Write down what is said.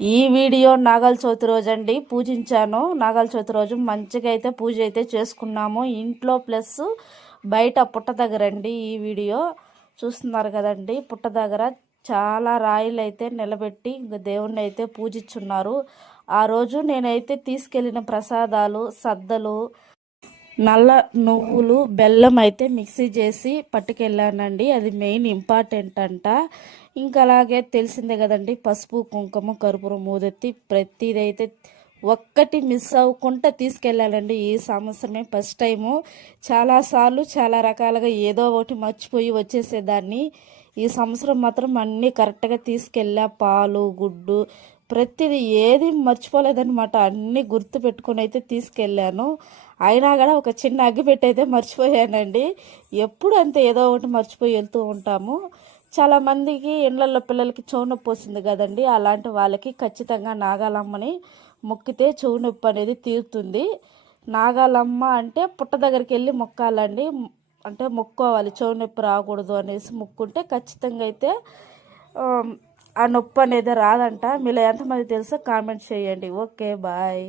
ఈ వీడియో నాగల చవితి రోజు అండి పూజించాను. నాగల చవితి రోజు మంచిగా అయితే పూజ అయితే చేసుకున్నాము. ఇంట్లో ప్లస్ బయట పుట్ట దగ్గర అండి ఈ వీడియో. చూస్తున్నారు కదండి పుట్ట దగ్గర చాలా రాయిలు అయితే నిలబెట్టి ఇంక దేవుణ్ణి అయితే పూజించున్నారు. ఆ రోజు నేనైతే తీసుకెళ్ళిన ప్రసాదాలు సద్దలు నల్ల నువ్వులు బెల్లం అయితే మిక్సీ చేసి పట్టుకెళ్ళానండి. అది మెయిన్ ఇంపార్టెంట్ అంట. ఇంకా అలాగే తెలిసిందే కదండి పసుపు కుంకుమ కర్పూరం మూదెత్తి ప్రతిదైతే ఒక్కటి మిస్ అవ్వకుండా తీసుకెళ్ళాలండి ఈ సంవత్సరమే ఫస్ట్ టైము. చాలాసార్లు చాలా రకాలుగా ఏదో ఒకటి మర్చిపోయి వచ్చేసేదాన్ని. ఈ సంవత్సరం మాత్రం అన్నీ కరెక్ట్గా తీసుకెళ్ళా పాలు గుడ్డు ప్రతిదీ ఏది మర్చిపోలేదనమాట అన్నీ గుర్తు పెట్టుకొని అయితే తీసుకెళ్ళాను. అయినా కూడా ఒక చిన్న అగ్గిపెట్టి అయితే మర్చిపోయానండి. ఎప్పుడు అంతే ఏదో ఒకటి మర్చిపోయి వెళ్తూ ఉంటాము. చాలామందికి ఇండ్లలో పిల్లలకి చెవు నొప్పి వస్తుంది కదండి. అలాంటి వాళ్ళకి ఖచ్చితంగా నాగాలమ్మని మొక్కితే చెవు నొప్పి అనేది తీరుతుంది. నాగాలమ్మ అంటే పుట్ట దగ్గరికి వెళ్ళి మొక్కాలండి. అంటే మొక్కోవాలి. చెవు నొప్పి రాకూడదు అనేసి మొక్కుంటే ఖచ్చితంగా అయితే ఆ నొప్పి అనేది రాదంట. మీలో ఎంతమంది తెలుసో కామెంట్ చేయండి. Okay bye.